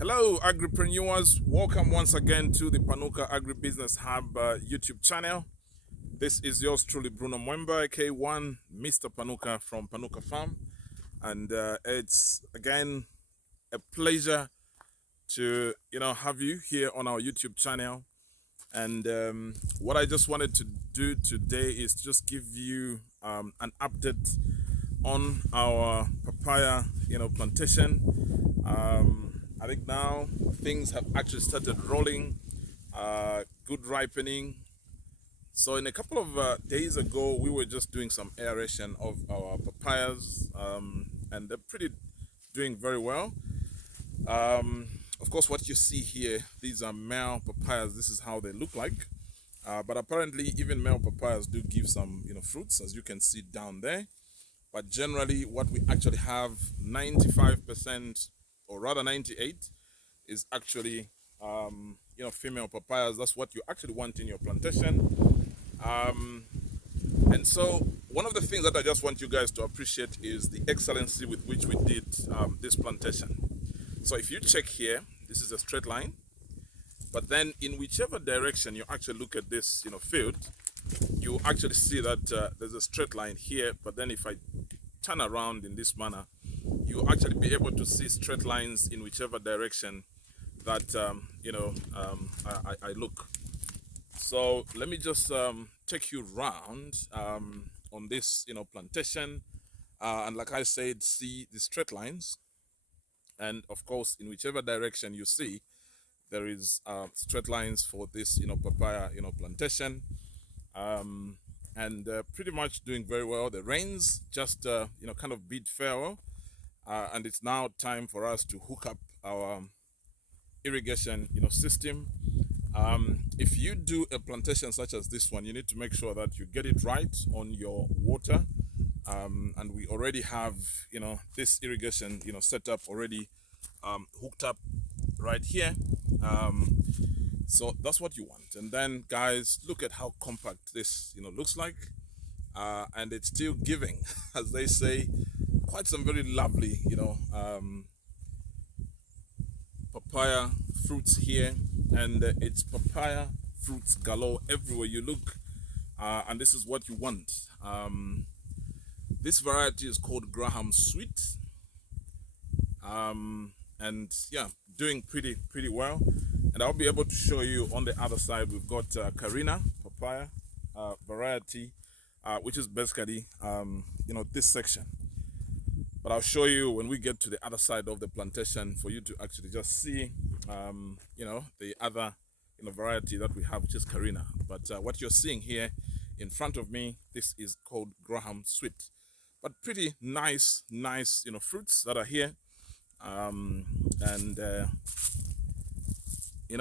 Hello, agripreneurs. Welcome once again to the Panuka Agribusiness Hub YouTube channel. This is yours truly, Bruno Mwemba, K1, Mr. Panuka from Panuka Farm. And it's, again, a pleasure to, have you here on our YouTube channel. And what I just wanted to do today is just give you an update on our papaya, plantation. I think now things have actually started rolling, good ripening. So in a couple of days ago, we were just doing some aeration of our papayas, and they're pretty doing very well. Of course, what you see here, these are male papayas. This is how they look like. But apparently, even male papayas do give some, fruits, as you can see down there. But generally, what we actually have, 95%, or rather 98, is actually, female papayas. That's what you actually want in your plantation. And so one of the things that I just want you guys to appreciate is the excellency with which we did this plantation. So if you check here, this is a straight line. But then in whichever direction you actually look at this, field, you actually see that there's a straight line here. But then if I turn around in this manner, you actually be able to see straight lines in whichever direction that I look. So let me just take you round on this plantation, and like I said, see the straight lines, and of course in whichever direction you see, there is straight lines for this papaya plantation, and pretty much doing very well. The rains just kind of beat farewell. And it's now time for us to hook up our irrigation system. If you do a plantation such as this one, you need to make sure that you get it right on your water. And we already have this irrigation set up already, hooked up right here. So that's what you want. And then guys, look at how compact this looks like, and it's still giving, as they say, quite some very lovely, papaya fruits here, and it's papaya fruits galore everywhere you look, and this is what you want. This variety is called Graham Sweet, and yeah, doing pretty well. And I'll be able to show you on the other side. We've got Karina papaya variety, which is basically this section. But I'll show you when we get to the other side of the plantation for you to actually just see, the other, variety that we have, which is Karina. But what you're seeing here in front of me, this is called Graham Sweet. But pretty nice, fruits that are here.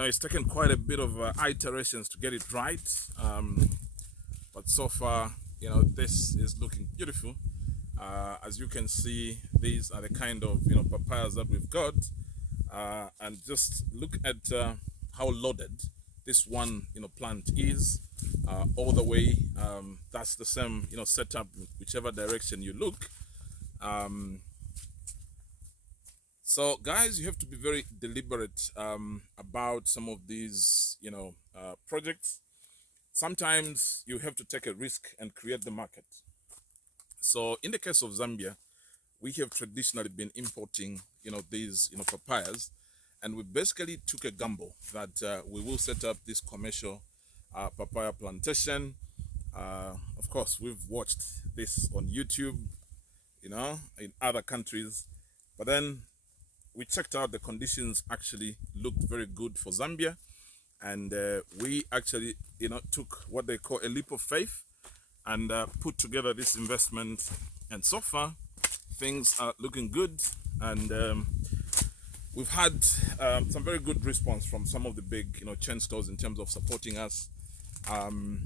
It's taken quite a bit of iterations to get it right. But so far, this is looking beautiful. As you can see, these are the kind of papayas that we've got, and just look at how loaded this one plant is, all the way. That's the same setup whichever direction you look. So guys, you have to be very deliberate about some of these projects. Sometimes you have to take a risk and create the market. So in the case of Zambia, we have traditionally been importing, these, papayas, and we basically took a gamble that we will set up this commercial papaya plantation. Of course, we've watched this on YouTube, in other countries, but then we checked out the conditions actually looked very good for Zambia, and we actually, took what they call a leap of faith and put together this investment, and so far things are looking good, and we've had some very good response from some of the big chain stores in terms of supporting us, and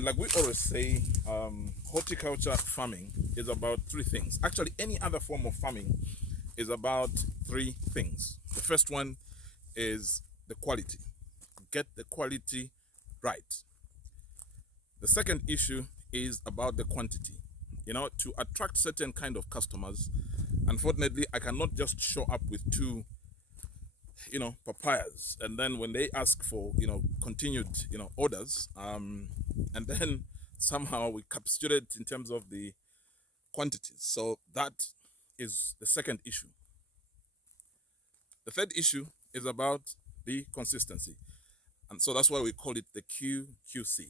like we always say, horticulture farming is about three things. Actually, any other form of farming is about three things. The first one is the quality. Get the quality right. The second issue is about the quantity. To attract certain kind of customers, unfortunately, I cannot just show up with two papayas, and then when they ask for continued orders, and then somehow we captured in terms of the quantities. So that is the second issue. The third issue is about the consistency, and so that's why we call it the QQC.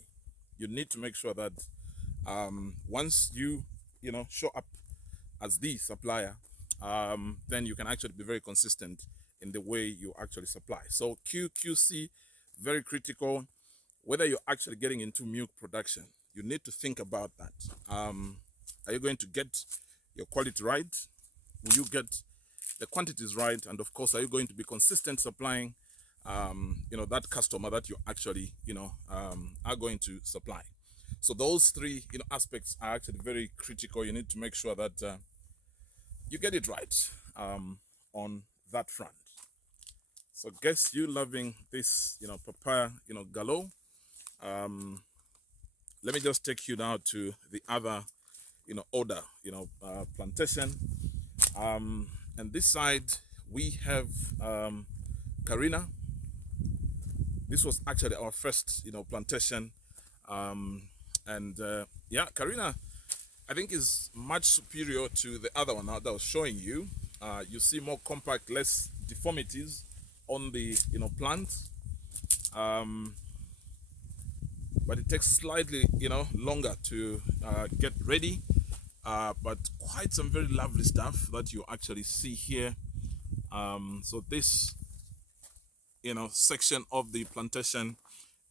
You need to make sure that once you show up as the supplier, then you can actually be very consistent in the way you actually supply. So QQC, very critical. Whether you're actually getting into milk production, you need to think about that. Are you going to get your quality right? Will you get the quantities right? And of course, are you going to be consistent supplying that customer that you actually are going to supply? So those three aspects are actually very critical. You need to make sure that you get it right on that front. So guess you loving this papaya gallo. Let me just take you now to the other order plantation. And this side we have Karina. This was actually our first plantation, and yeah, Karina I think is much superior to the other one that I was showing you. You see more compact, less deformities on the plant, but it takes slightly longer to get ready. But quite some very lovely stuff that you actually see here. So this section of the plantation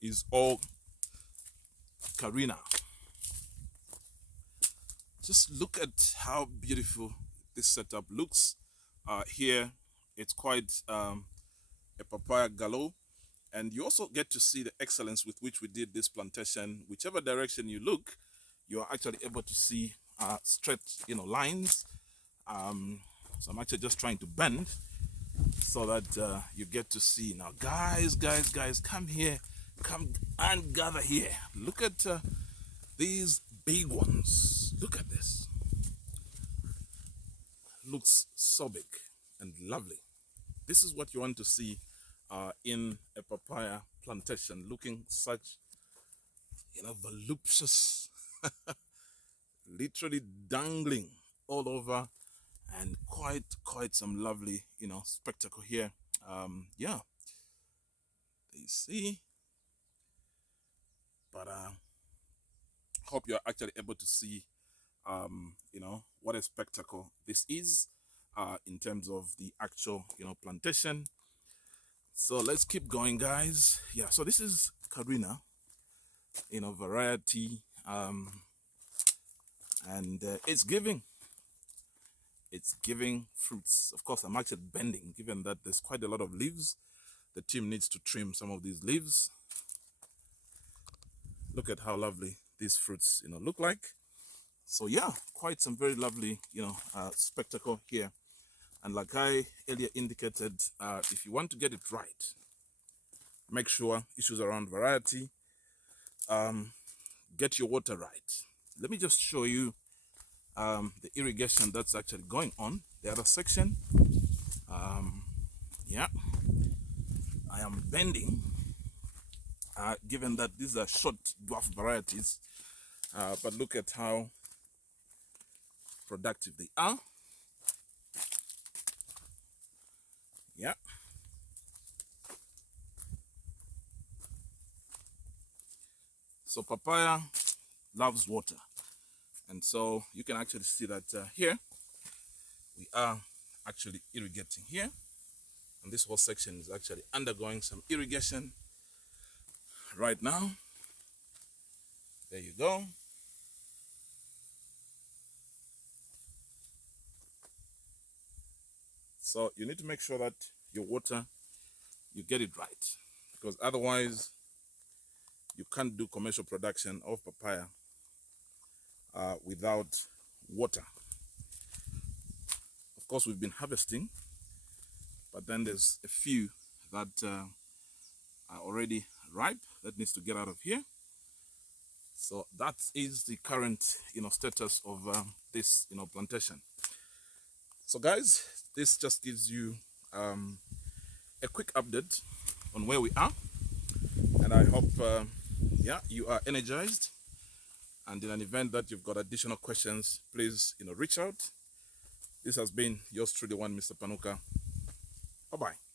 is all Karina. Just look at how beautiful this setup looks. Here it's quite a papaya gallo, and you also get to see the excellence with which we did this plantation. Whichever direction you look, you are actually able to see straight lines. So I'm actually just trying to bend so that you get to see. Now guys, come here, come and gather here. Look at these big ones. Look at this. Looks so big and lovely. This is what you want to see in a papaya plantation, looking such voluptuous, literally dangling all over, and quite some lovely spectacle here. Yeah, you see, but hope you're actually able to see what a spectacle this is in terms of the actual plantation. So let's keep going, guys. Yeah, so this is Karina variety, and it's giving fruits. Of course, I'm actually bending given that there's quite a lot of leaves. The team needs to trim some of these leaves. Look at how lovely these fruits look like. So yeah, quite some very lovely spectacle here. And like I earlier indicated, if you want to get it right, make sure issues around variety, get your water right. Let me just show you the irrigation that's actually going on the other section. Yeah, I am bending given that these are short dwarf varieties, but look at how productive they are. Yeah, so papaya loves water, and so you can actually see that here we are actually irrigating here, and this whole section is actually undergoing some irrigation right now. There you go. So you need to make sure that your water, you get it right, because otherwise you can't do commercial production of papaya without water. Of course, we've been harvesting, but then there's a few that are already ripe that needs to get out of here. So that is the current status of this plantation. So guys, this just gives you a quick update on where we are, and I hope yeah, you are energized. And in an event that you've got additional questions, please reach out. This has been yours truly, one Mr. Panuka. Bye bye.